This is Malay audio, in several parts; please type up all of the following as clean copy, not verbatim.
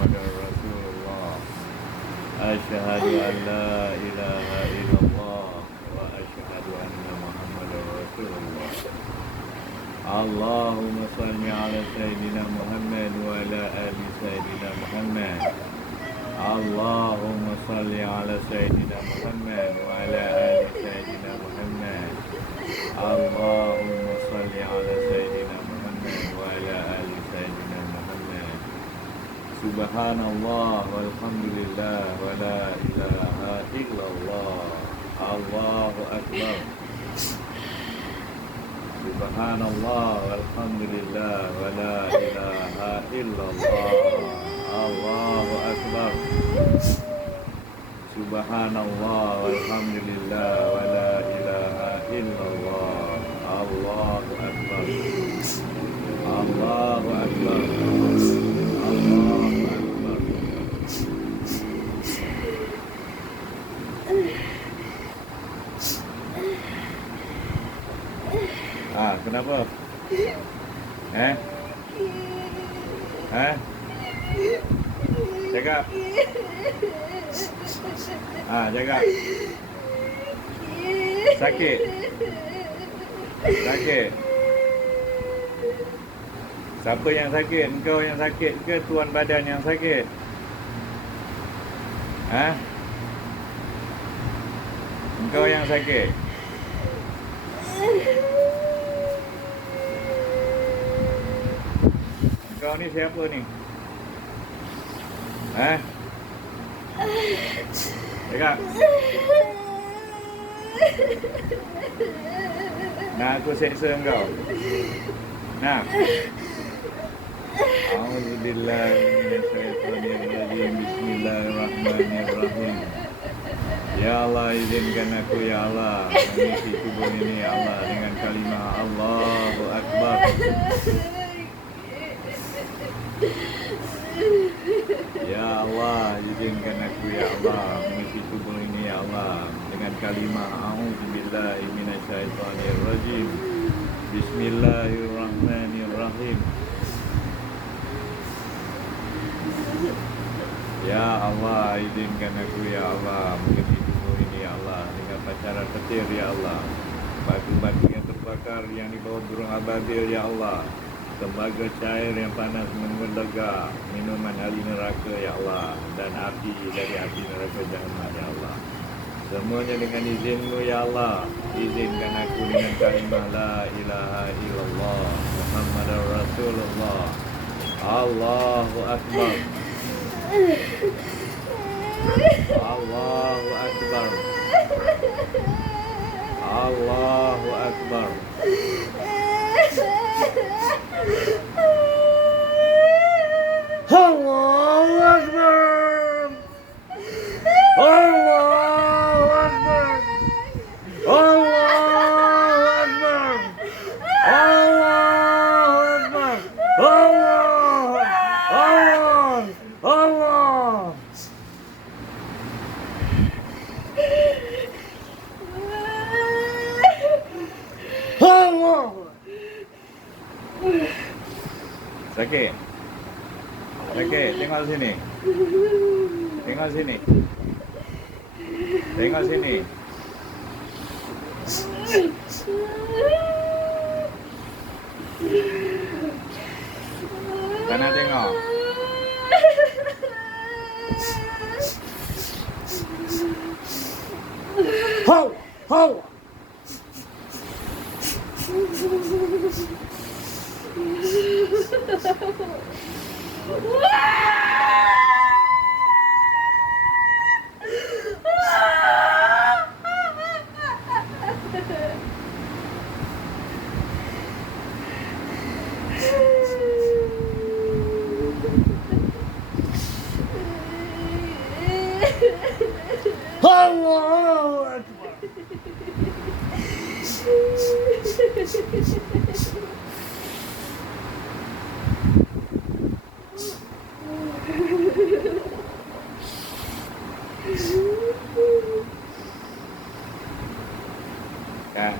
محمد رسول الله أشهد أن لا إله إلا الله وأشهد أن محمد رسول الله اللهم صل على سيدنا محمد وعلى آل سيدنا محمد اللهم صل على سيدنا محمد وعلى آل سيدنا محمد اللهم صل على سيدنا محمد وعلى آل سيدنا محمد Subhanallah walhamdulillah wa la ilaha illallah Allahu Akbar Subhanallah walhamdulillah wa la ilaha illallah Allahu Akbar Subhanallah walhamdulillah wa la ilaha illallah Allahu Akbar Allahu Akbar Allahu Akbar Kenapa? Cakap. Cakap. Sakit. Sakit. Siapa yang sakit? Engkau yang sakit ke tuan badan yang sakit? Engkau yang sakit. Kau ni siapa ni? Cakap. Nak aku seksa engkau? Nak? A'udzubillahi minasyaitonirrajim. Bismillahirrahmanirrahim. Ya Allah, izinkan aku ya Allah mengisi tubuh ini ya Allah dengan kalimah Allahu Akbar. Ya Allah, izinkan aku ya Allah mengisi tubuh ini ya Allah dengan kalimah A'udzubillahi minasyaitonirrajim. Bismillahirrahmanirrahim. Ya Allah, izinkan aku ya Allah mengisi tubuh ini ya Allah dengan pacaran petir ya Allah, batu-batu yang terbakar yang dibawa burung ababil ya Allah, tembaga cair yang panas menggelega minuman ahli neraka ya Allah, dan api dari api neraka jahanam ya Allah. Semuanya dengan izin-Mu ya Allah. Izinkan aku dengan kalimah la ilaha illallah Muhammadar Rasulullah Allahu Akbar Allahu Akbar Allahu Akbar Allahu Akbar Allahu Akbar Allahu Akbar Allahu Akbar Allah Sakit? Sakit? Tengok sini. Tengok sini. Tengok sini. Sana tengok. Hau! Hau! Allahu Akbar.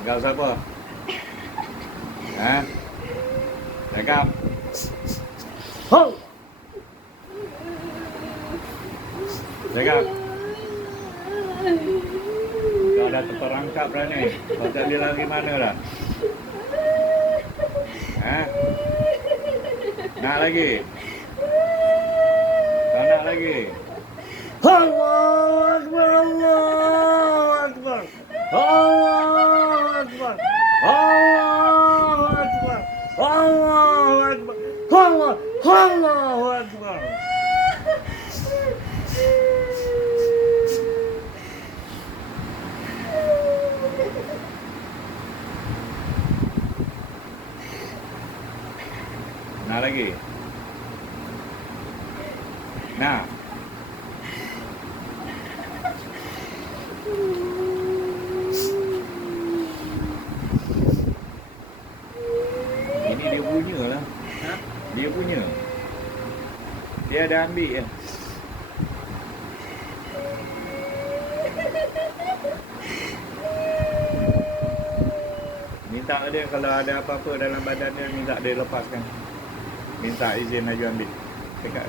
Kau siapa? Cakap. Ho! Cakap. Kau dah terperangkap dah ni. Kau tak boleh lari mana dah? Ha? Nak lagi? Kau nak lagi? Allahu Akbar, Allahu Akbar, Allahu Akbar, Allahu Akbar, Allahu Akbar, Allahu Akbar. Nak lagi? Nak? Ini dia punya lah. Ha? Dia punya. Dia ada ambil je. Minta dia kalau ada apa-apa dalam badan dia, minta dia lepaskan. Minta izin Aju ambil. Cakap.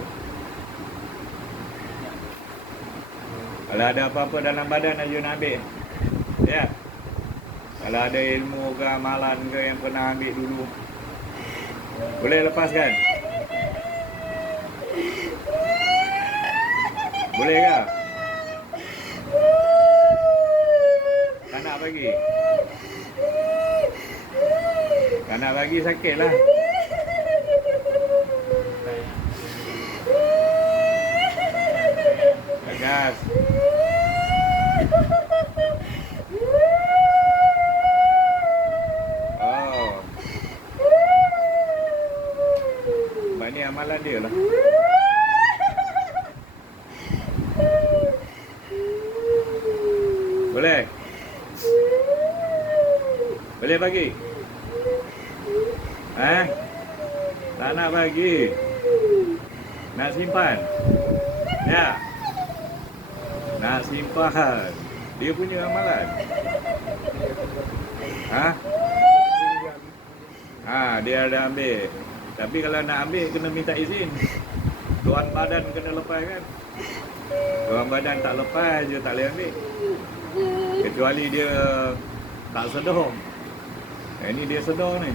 Kalau ada apa-apa dalam badan, Aju nak ambil. Ya. Kalau ada ilmu ke amalan ke yang pernah ambil dulu, boleh lepaskan? Boleh ke? Tak nak bagi? Tak nak bagi sakit lah. Tegas. Oh. Sebab ni amalan dia lah. Boleh? Boleh bagi? Tak nak bagi? Nak simpan? Ya? Nak simpan? Dia punya amalan? Dia ada ambil. Tapi kalau nak ambil, kena minta izin. Tuan badan kena lepas kan? Tuan badan tak lepas je tak boleh ambil. Kecuali dia tak sedar. Ini dia sedar ni.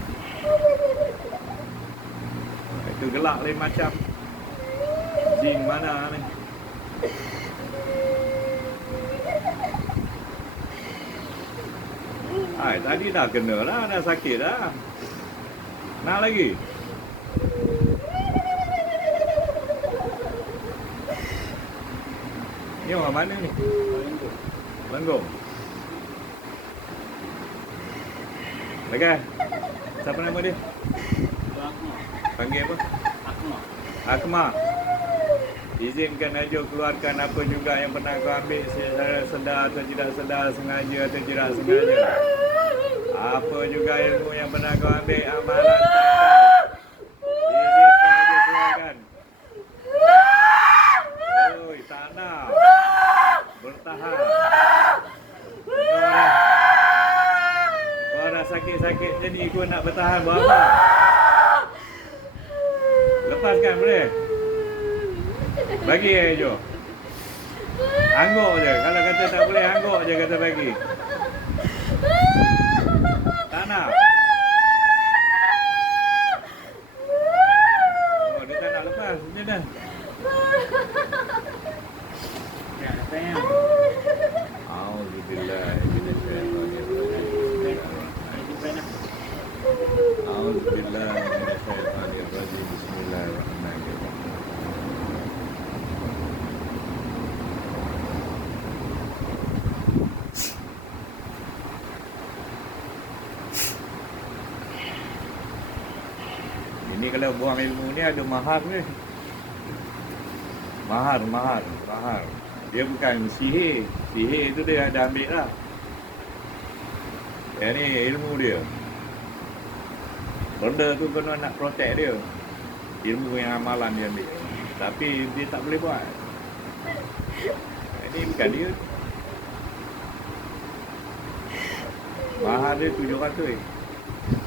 Itu gelak lain macam. Jin mana ni? Tadi dah kena lah, dah sakit dah. Nak lagi? Ni orang mana ni? Lenggong. Okey. Siapa nama dia? Panggil apa? Akmal. Izinkan Aju keluarkan apa juga yang pernah kau ambil secara sedar atau tidak sedar, sengaja atau tidak sengaja. Apa juga ilmu yang pernah kau ambil, amalan tak. Izinkan Aju keluarkan. Oi, tak nak. Bertahan. Kau dah sakit-sakit je ni, kau nak bertahan buat apa? Lepaskan boleh? Bagi Aju. Angguk je. Kalau kata tak boleh, angguk je kata bagi. Tak nak. Oh, dia tak nak lepas. Dia dah. Ya, sayang. Auzubillah minasyaitonirrajim. Auzubillah minasyaitonirrajim. Bismillahirrahmanirrahim. Ini kalau buang ilmu ni ada mahar ni. Mahar. Dia bukan sihir. Sihir tu dia dah ambil lah. Yang ni ilmu dia. Benda tu kena nak protect dia. Ilmu yang amalan dia ambil. Tapi dia tak boleh buat. Ini bukan dia. Mahar dia 700.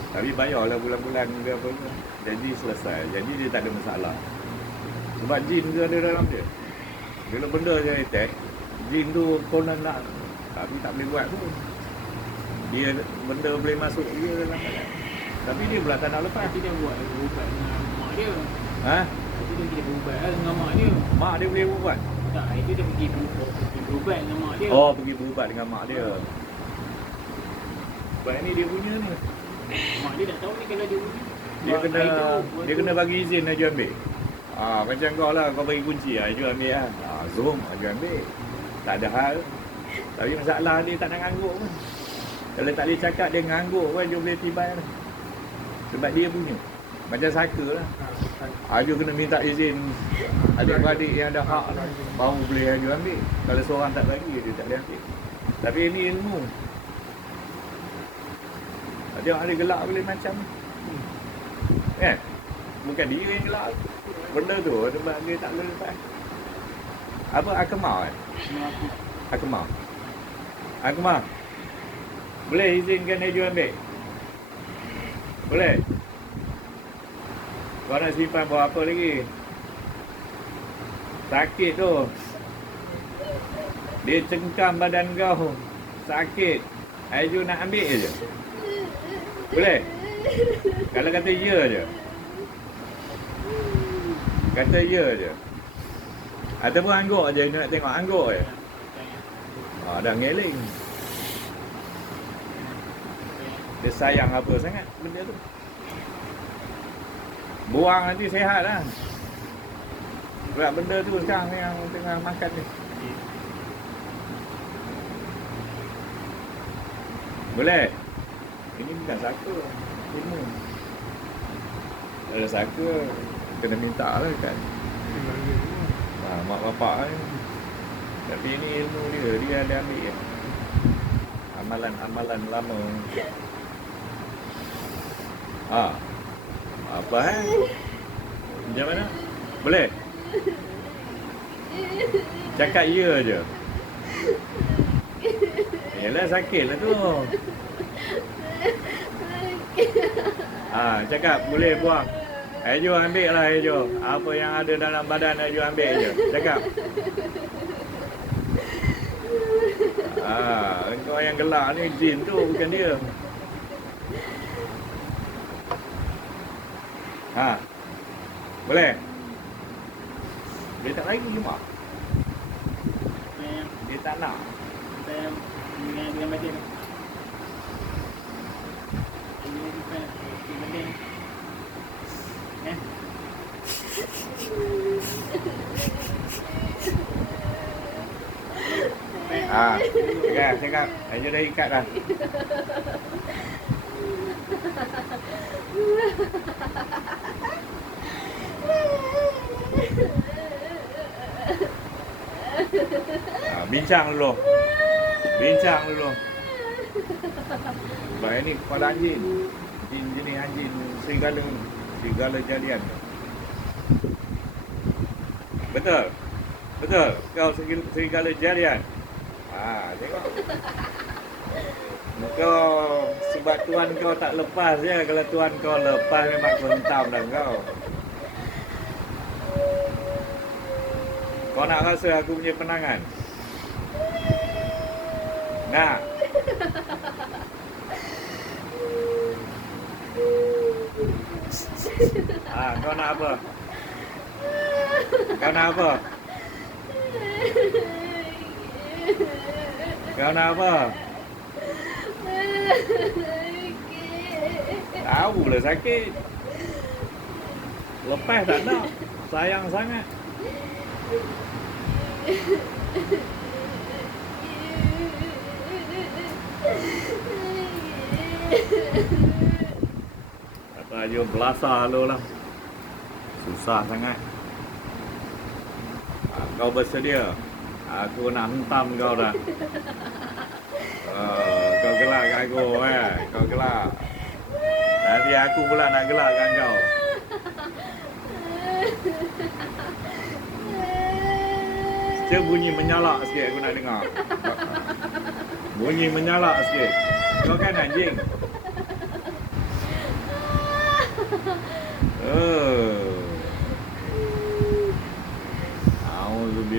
Tapi bayarlah bulan-bulan ke apa ke. Jadi selesai. Jadi dia tak ada masalah. Sebab jin ke ada dalam dia. Bila benda je attack, jin tu konon nak, tapi tak boleh buat pun. Dia benda boleh masuk dia dalam badan. Tapi dia pula tak nak lepas. Tapi dia buat berubat dengan mak dia. Ha? Tapi dia pergi berubat dengan mak dia. Mak dia boleh buat. Tak, itu dia pergi berubat dengan mak dia. Oh, pergi berubat dengan mak dia. Sebab ni dia punya ni. Mak dia tak tahu ni kalau dia punya. Dia kena bagi izin Aju ambil. Macam kau lah, kau bagi kunci Aju ambil lah. Zoom Aju ambil. Tak ada hal. Tapi masalah dia tak nak ngangguk pun. Kalau tak boleh cakap dia ngangguk pun Aju boleh tibai lah. Sebab dia punya. Macam saka lah. Aju kena minta izin adik-adik yang ada hak lah. Baru boleh Aju ambil. Kalau seorang tak bagi dia tak boleh ambil. Tapi ini ilmu. Dia ada gelak boleh macam ni. Kan? Bukan dia yang gelak. Benda tu sebab dia tak boleh lepas. Apa akemah kan? Akemah. Akemah. Boleh izinkan Aju ambil? Boleh? Kau nak simpan buat apa lagi? Sakit tu. Dia cengkam badan kau. Sakit. Aju nak ambil je. Boleh? Kalau kata ya je. Kata ya je. Ataupun angguk je, nak tengok angguk je. Dah ngeling. Dia sayang apa sangat benda tu. Buang nanti sihat lah. Berat benda tu sekarang yang tengah makan ni. Boleh? Ini bukan saka. Ilmu. Kalau saka, kena minta lah kan. Mak bapak kan. Tapi ini ilmu dia. Dia ada ambil. Amalan-amalan lama. Apa macam mana? Boleh? Cakap ya je. Yelah sakit lah tu. Cakap boleh buang. Aju ambil lah Aju. Apa yang ada dalam badan Aju ambil je. Cakap. Kau yang gelak ni jin tu bukan dia. Boleh? Dia tak lagi ke mak? Dia tak nak. Dengan badan ni. Ini bukan badan ni. Cakap. Aju dah ikat dah. Bincang dulu. Sebab ini kepada anjing. Jin jenis anjing serigala. Serigala jadian. Betul? Kau serigala jadian. Tengok. Kau sebab tuan kau tak lepas je. Kalau tuan kau lepas memang kau hentam dah kau. Kau nak rasa aku punya penangan? Nak? Kau nak apa? Kau nak apa? Kau nak apa? Tahu lah sakit. Lepas tak nak. Sayang sangat. Kata Aju belasah lu lah. Susah sangat. Kau bersedia? Aku nak hentam kau dah. Kau gelakkan aku Kau gelak. Nanti aku pula nak gelakkan kau. Cuba bunyi menyalak sikit aku nak dengar. Bunyi menyalak sikit. Kau kan anjing. Auzubillah.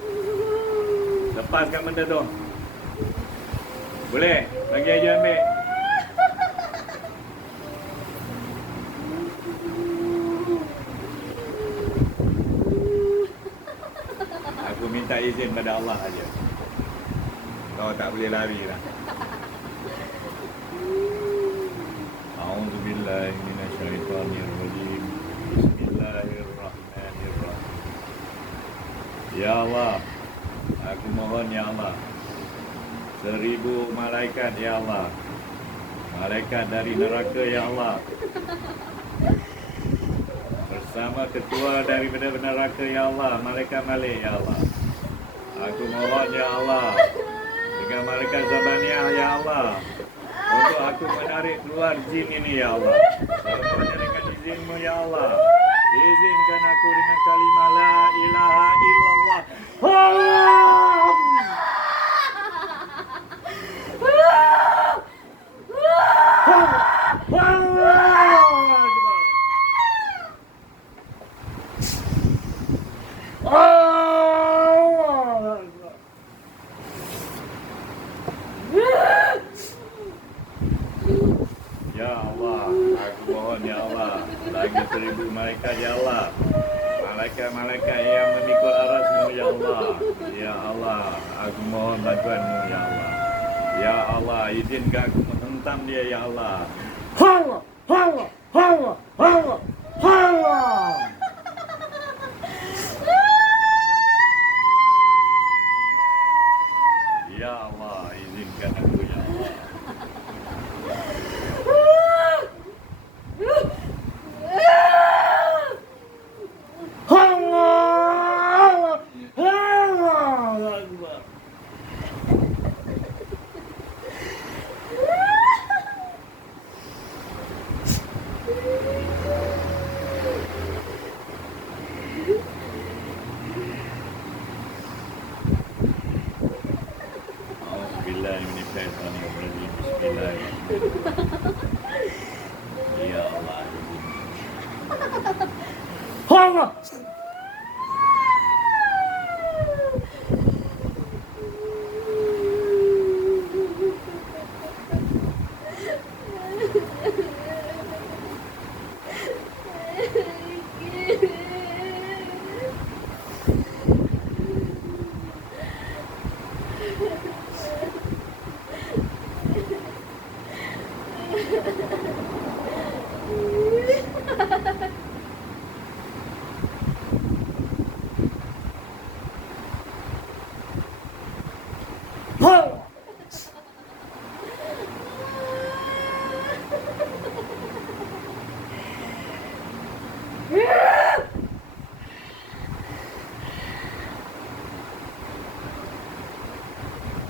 Lepaskan benda tu. Boleh? Bagi aja ambil. Aku minta izin pada Allah aja. Kau tak boleh lari lah. A'udzubillahi minasyaitonirrajim. Bismillahirrahmanirrahim. Ya Allah, aku mohon ya Allah, 1000 malaikat ya Allah, malaikat dari neraka ya Allah, bersama ketua daripada neraka ya Allah, malaikat Malik ya Allah. Aku mohon ya Allah, dengan malaikat Zabaniyah ya Allah, untuk aku menarik keluar jin ini ya Allah. Semuanya dengan izinmu ya Allah. Izinkan aku dengan kalimah la ilaha illallah. Ya Allah, aku mohon ya Allah, lagi 1000 malaikat ya Allah, malaikat-malaikat yang memikul arasmu ya Allah. Ya Allah, aku mohon bantuanmu ya Allah. Ya Allah, izinkan aku menghentam dia ya Allah. Allah, Allah, Allah, Allah, Allah. Ya Allah, izinkan aku ya Allah. Bismillahirrahmanirrahim. Bismillahirrahmanirrahim. Ya Allah. Allah.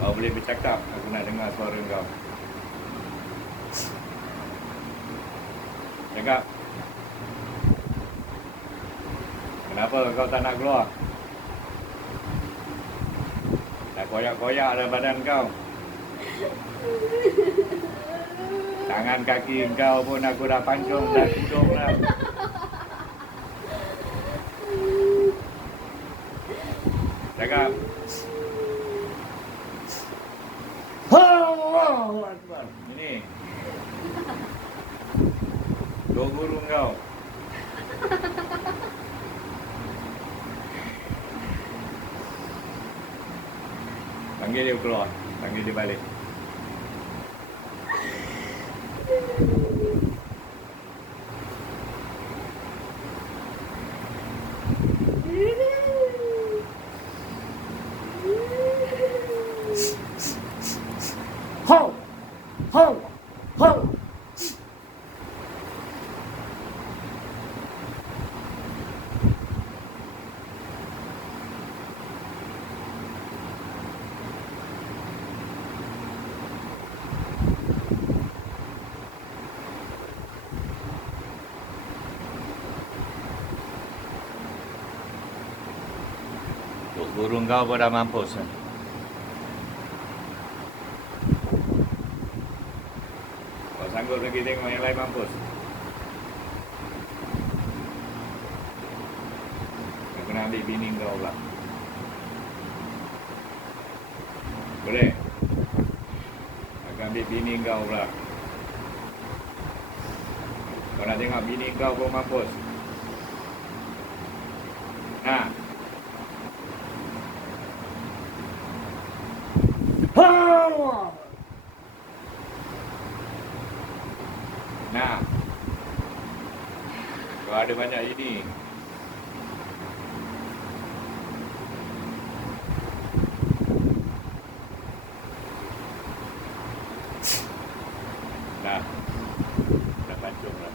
Kau boleh bercakap, aku nak dengar suara kau. Cakap. Kenapa kau tak nak keluar? Dah koyak-koyak dah badan kau. Tangan kaki kau pun aku dah pancung, dah tudung dah. Cakap. Allahu Akbar. Ini. Dua guru kau. Panggil dia keluar. Panggil dia balik. Ho! Ho! Ho! Guru kau pun dah mampus. Kau sanggup lagi tengok yang lain mampus? Aku nak ambil bini kau pula. Boleh? Akan ambil bini kau pula. Kau nak tengok bini kau pun mampus. Nah. Nah. Kau ada banyak ini. Dah. Dah pancung lah.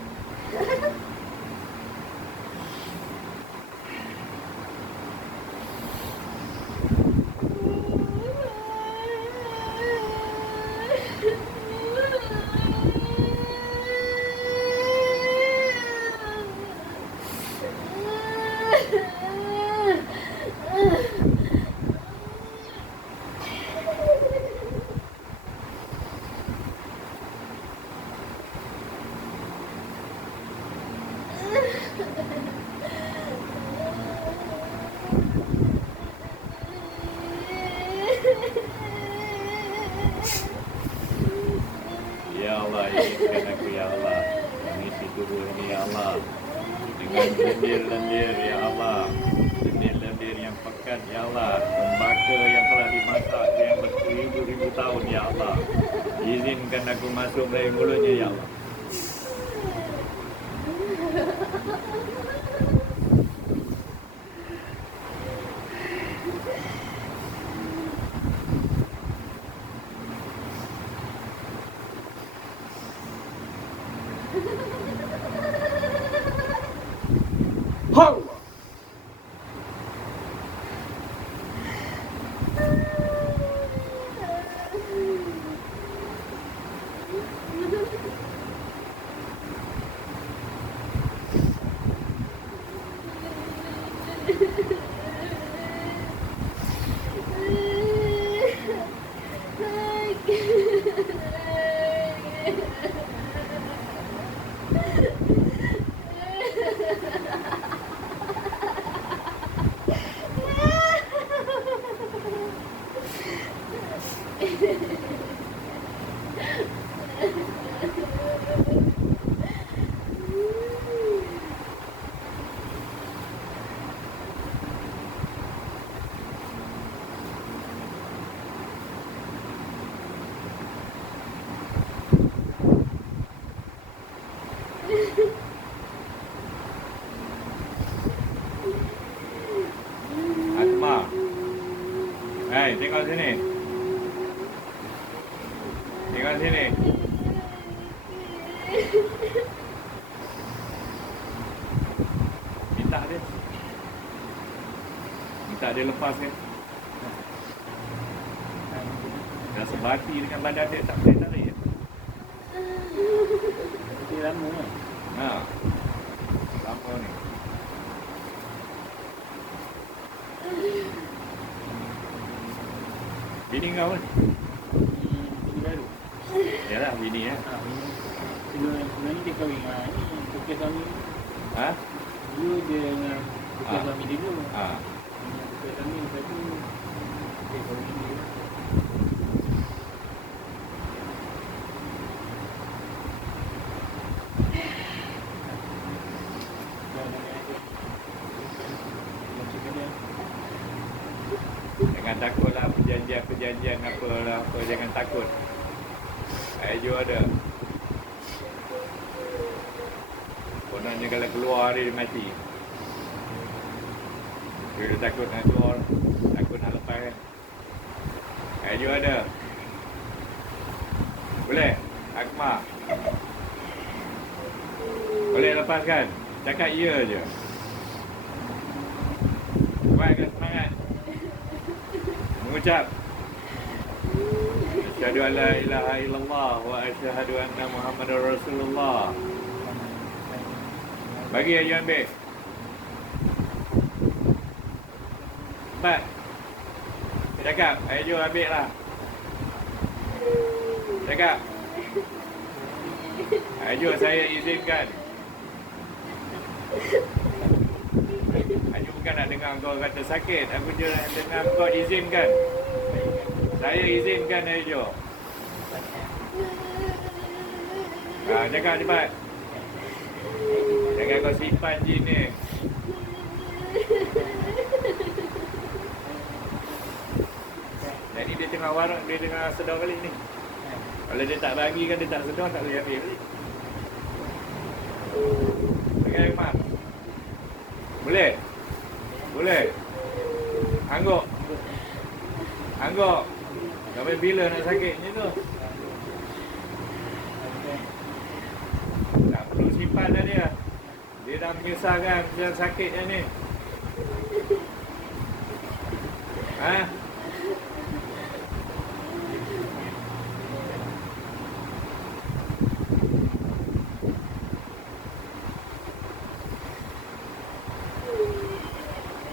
Ya Allah, izinkan aku ya Allah mengisi tubuh ini ya Allah dengan lendir-lendir ya Allah, lendir-lendir yang pekat ya Allah, tembaka yang telah dimasak yang beribu-ribu tahun ya Allah, izinkan aku masuk dari mulutnya ya Allah. Allah. Akmal. Hai, tengok sini. Tengok sini. Minta dia. Minta dia lepas dia. Dah sebati dengan badan dia, tak boleh tarik. Dia lama kan? Ha. Lama ni. Bini kau kan? Ini baru. Yalah, bini ya. Sebelum ni dia kahwin. Ni bukan suami. Ha? Dulu dia dengan bukan Ah. suami dia dulu. Ha. Bukan suami, lepas tu dia kahwin dia. Jangan takutlah perjanjian apalah apa, jangan takut. Ayo ada. Kononnya kalau keluar dia mati. Dia takut nak keluar, takut nak lepas kan. Ayo ada. Boleh? Akmal. Boleh lepaskan? Cakap ya je. Kuatkan semangat. Mengucap asyhadu an la ilaha illallah wa asyhadu anna Muhammadar Rasulullah. Bagi ayo ambil. 4. Cakap, ayo ambil lah. Cakap. Ayo saya izinkan. Ayo bukan nak dengar kau kata sakit. Aku je nak dengar kau izinkan. Saya izinkan Ejo. Jaga cepat. Jangan kau simpan jin ni. Jadi dia tengah warak, dia tengah sedar kali ni. Kalau dia tak bagi kan dia tak sedar, tak boleh ambil balik. Pegang Mak. Boleh? Boleh? Angguk. Angguk. Sampai bila nak sakit macam tu? Tak perlu simpan dah dia. Dia dah menyusahkan macam sakit yang ni. Ha?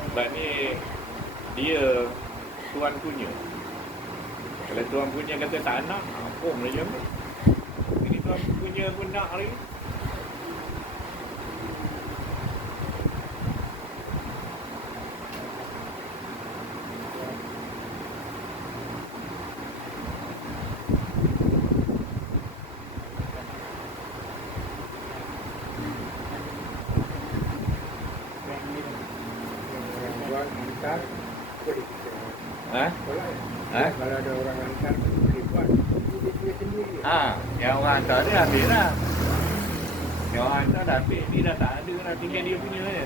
Sebab ni dia tuan punya. Kalau tuan punya kata tak nak, apa boleh ambil. Ini tuan punya pun nak lagi. Buat hantar boleh. Ha? Boleh. Ha? Kalau ada orang hantar boleh buat. Dia sendiri. Yang orang hantar dia ambil lah. Yang orang hantar dah ambil. Ni dah tak ada lah. Tinggal dia punya je.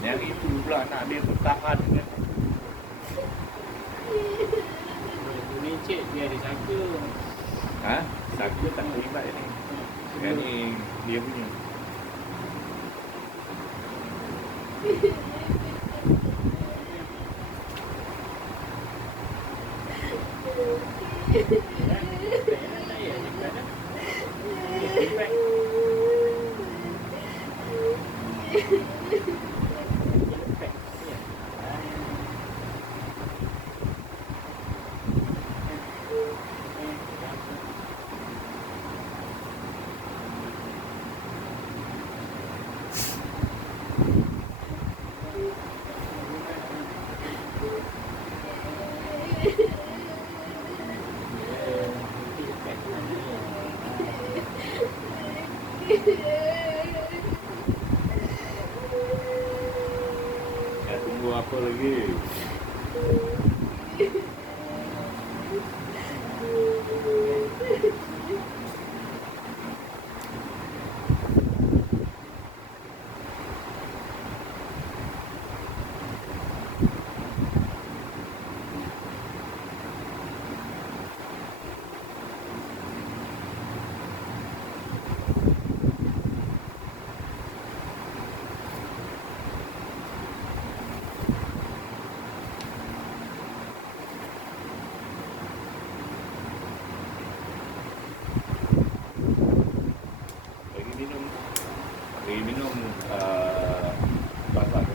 Yang itu pula nak dia bertahan kan. Ini cik dia ada saka. Ha? Saka tak terlibat ni. Yang ni dia punya. Nak tunggu apa lagi? Lagi minum basah ke.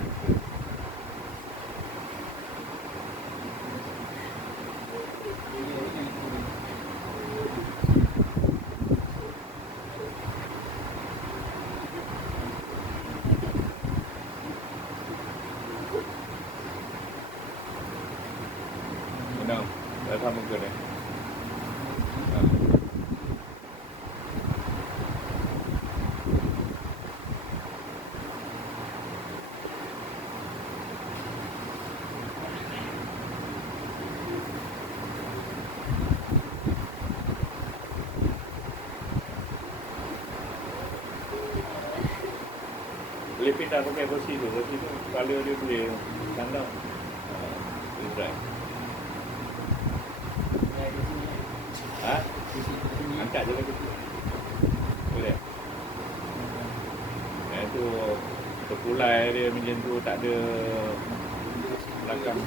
Minum, dah sama ke ni? Boleh pindah pakai kursi tu kalau dia boleh sandang. Boleh try. Ha? Angkat je lagi. Boleh. Yang tu terpulai dia macam tu, tak ada belakang.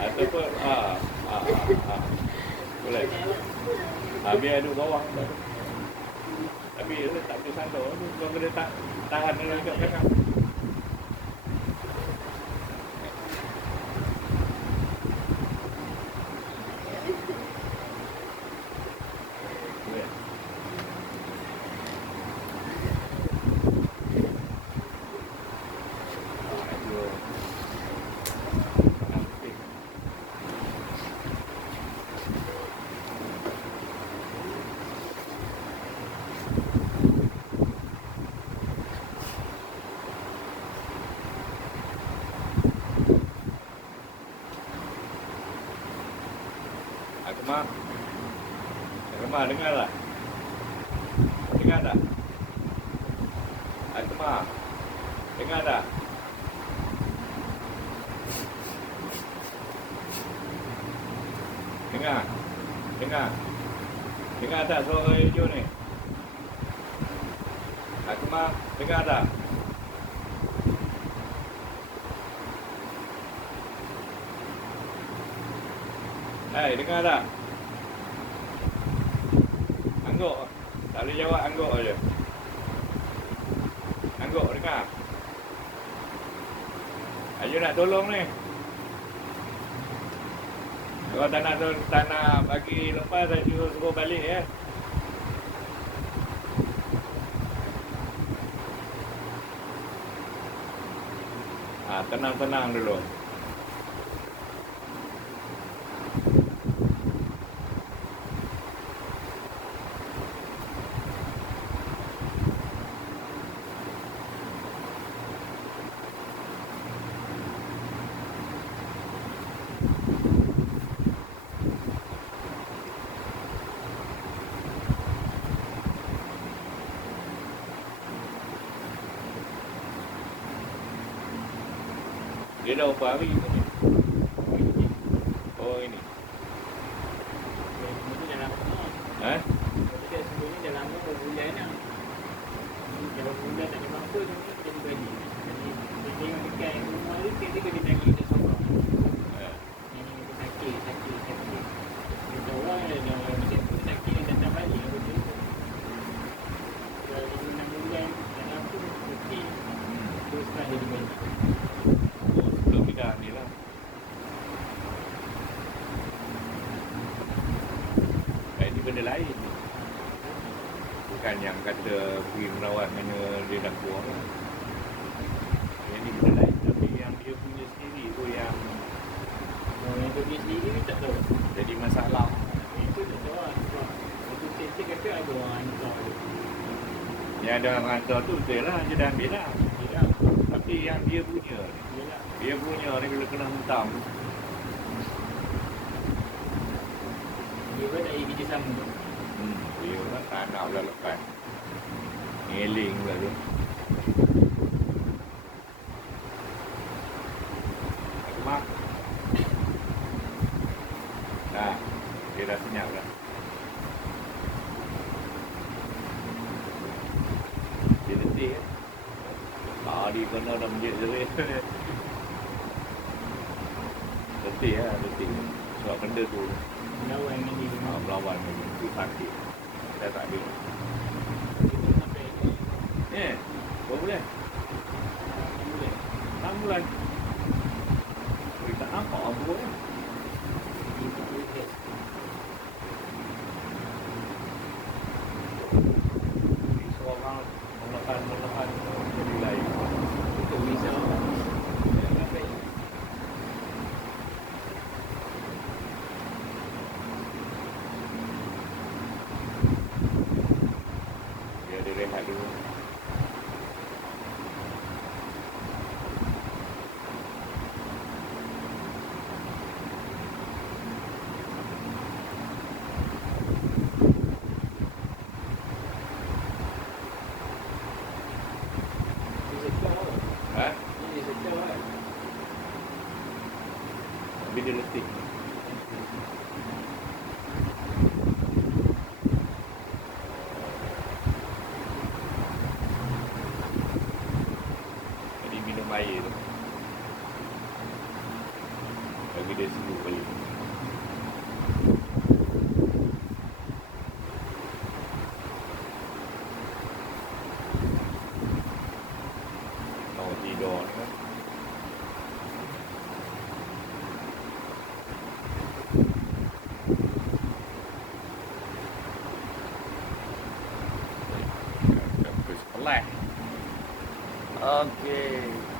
Ataupun boleh. Biar duduk bawah. Tapi dia tak boleh sandar tu. Kau kena tahan dalam kat belakang. Boleh. Akmal. Akmal dengar tak? Dengar tak? Akmal. Dengar tak? Dengar. Dengar. Dengar tak suara hijau ni? Akmal, dengar tak? Hai, dengar tak? Angguk. Tak boleh jawab, angguk aja. Angguk, dengar. Ayu nak tolong ni. Kalau tak nak bagi lepas, saya suruh balik ya. Tenang-tenang dulu. Dia dah berapa hari ni? Oh ini. Itu dah lama. Eh? Tapi kat sebelum ni dah lama berbulan dah. Kalau bulan tak ada apa-apa tu ni jadi bagi. Jadi dia tengok dekat rumah tu dia kena nangis dia sorang. Ini sakit. Dia tahu lah dah macam tu sakit dia datang balik lah betul. Kalau 5-6 bulan tak ada apa okey. Terus tak jadi bagi. Sebelum pindah ni lah. Ini benda lain. Bukan yang kata pergi merawat mana dia dah kuat lah. Yang ni benda lain. Tapi yang dia punya sendiri tu yang Yang tu dia sendiri tak tahu. jadi masalah. Itu tak tahu lah sebab itu cek kata ada orang hantar dia. Yang ada orang hantar tu betul lah. Dia dah ambil lah. Yelah, Tapi yang dia punya ni. yelah. Dia punya ni bila kena hentam. Dia pun tak pergi kerja sama tu. Dia pula tak nak pula lepas. Ngeling pula tu. Mak. Dah. Dia dah senyap dah. Dia letih kan? Tadi kena dah menjerit-jerit. Letih lah, letih. Sebab benda tu Melawan dengan dia. melawan lagi. Tu sakit. Kita tak ada. Kita sampai Berapa bulan? 6 bulan. 6 bulan. Kita nampak apa kan? Kita boleh test. Seorang menekan jadi lain. Itu risau. Sampai Dia ada rehat dulu. dia settle lah. Ha? Dia settle lah. Tapi dia letih. Jadi minum air tu. Bagi dia sembuh balik. Mau tidur ni kan. Dah ke sekolah. Okey.